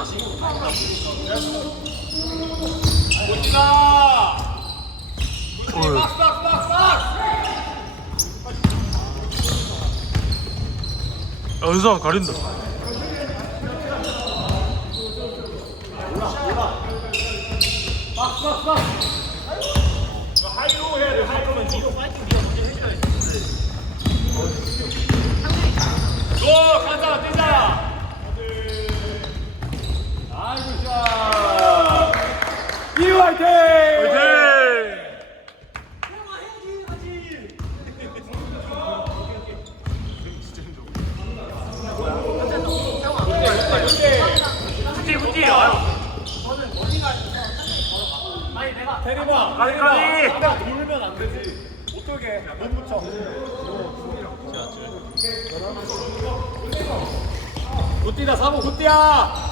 박스 아, 은서 가린다. 너 하이로 해야 돼 하이로면 뒤로 파이팅 네가 먼저 해줘야 돼 고! 가자 뛰자 아 이유 화이팅! 후띠 후띠 아유 테리마 가리, 가리. 내가 돌면 안 되지 어떻게 못 붙여 굿띠다 사무 굿띠야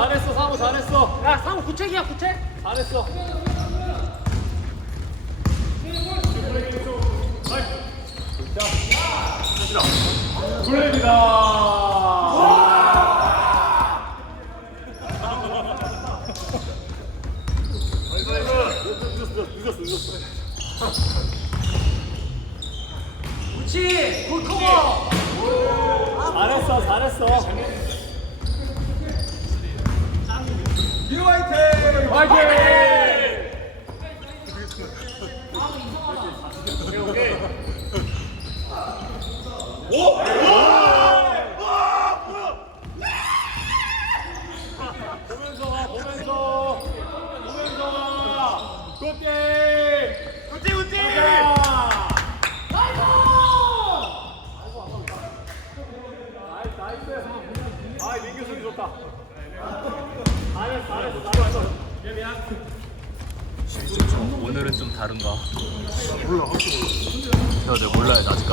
잘했어 사무 잘했어. 야, 상우 구책이야, 구책? 잘했어. 굴립니다 몰라. 네, 몰라요, 아직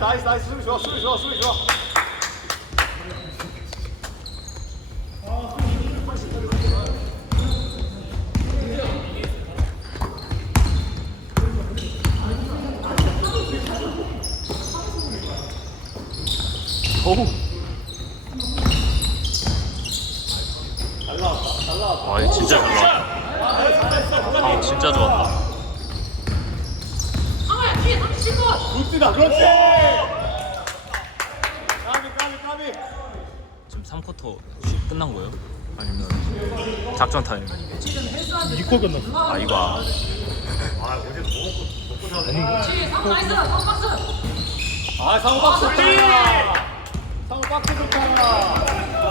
나이스. 나이스 나이스 수비 좋아 수비 좋아 수비 좋아. 잘 나왔다 잘 나왔다 와, 진짜 잘 나왔다. 아, 진짜 좋았다. 상우야, 뒤에 37번. 굿띠다 그렇지 까비 까비 까비 지금 3쿼터 끝난 거예요? 아니면 작전 타임? 이코 끝났어 아, 이거. 아. 그렇지, 상우 나이스. 상우 박스. 아 상우 박스 좋다 상우 박스 좋다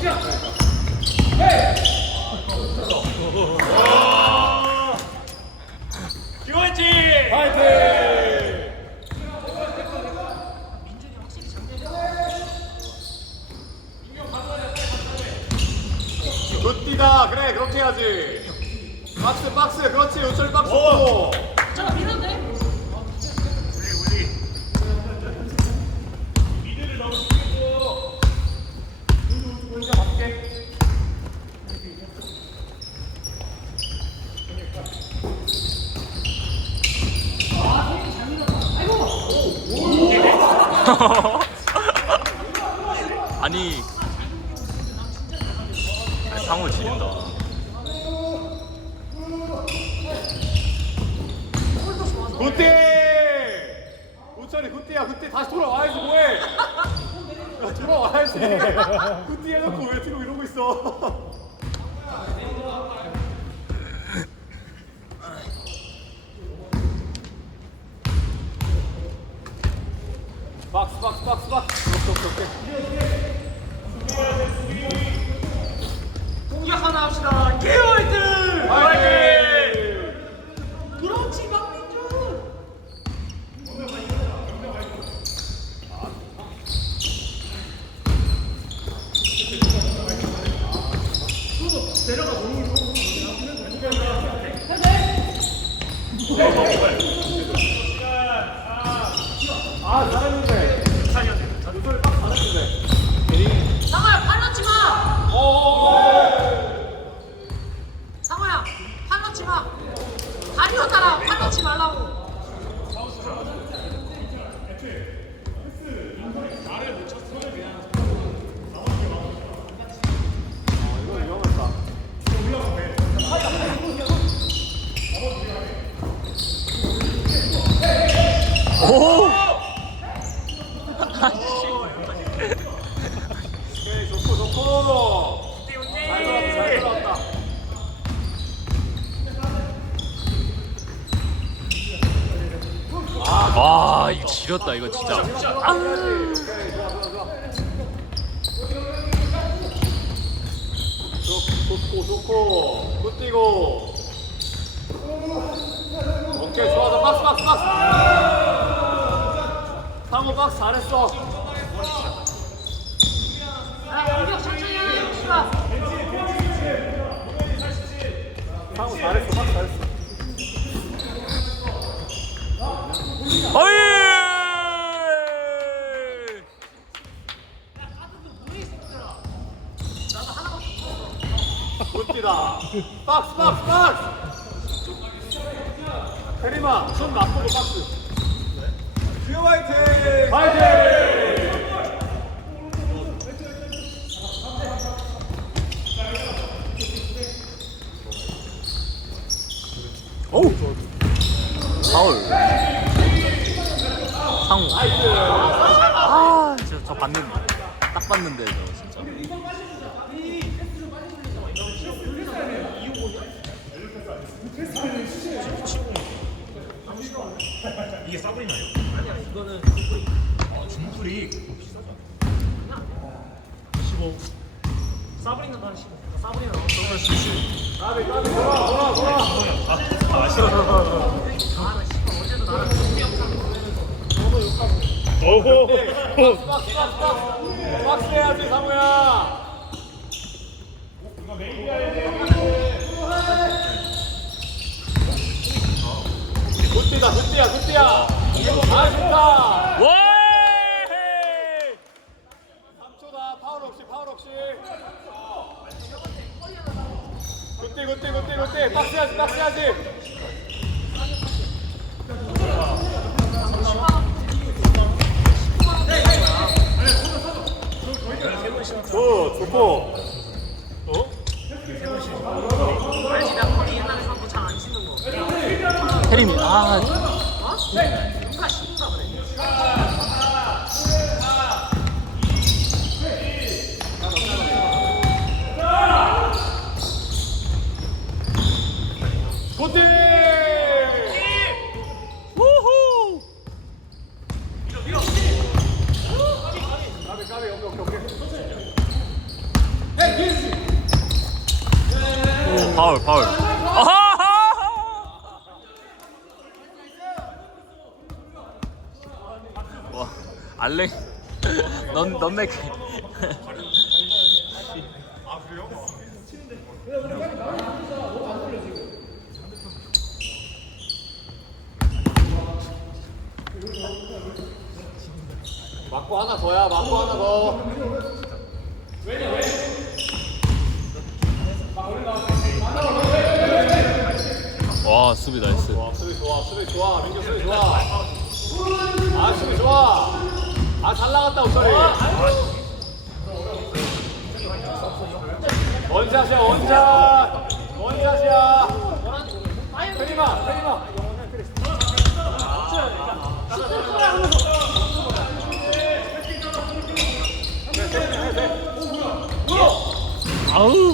기원지! 헤이! 많이 그래, 상을 지른다. 그때! 우찬이 그때야 그때 다시 돌아와야지 뭐해? 야, 돌아와야지. 그때 해놓고 왜 뒤로 이러고 있어? 박스 박스 박스 박스. 와 이거 지렸다 이거 진짜 좋고 좋고 굿 뛰고 오케이 좋아서 박스 박스 박스 상호 박스 잘했어. 상호 잘했어 박스 잘했어 어이! 굿 뛰다. 박스 박스 박스! 혜림아 손 맞고 박스. 듀오 화이팅! 화이팅! 어우 파울 상우 아 진짜 저 봤는데 딱 봤는데 저 진짜 이게 싸구리나요? 아니야 이거는 중풀이 비싸잖아. 15. 싸구리는 한 15. 싸구리는 17. 까비 까비 돌아 돌아 돌아 아. 어허. 박스 박스 박스 박스 해야지 상우야 굿띠다 굿띠야 굿띠야 아 좋다 와 3초다 파울 없이 파울 없이 굿띠 굿띠 굿띠 박스 해야지 박스 해야지 굿 좋고 알지 나 허리 옛날에 상호 잘안 치는 거. 혜림이 아 어? 누가 신다 그래. 굿띠 우후 까비 까비 파울 파울. 와 알랭. 넌넌 맥 맞고 하나 더야 맞고 하나 더 와 수비 나이스 와, 수비 좋아, 수비 좋아, 민규 수비 좋아. 아, 수비 좋아. 아, 잘 나갔다, 우철이. 원샷이야, 원샷. 원샷이야. 페리마, 페리마. Oh!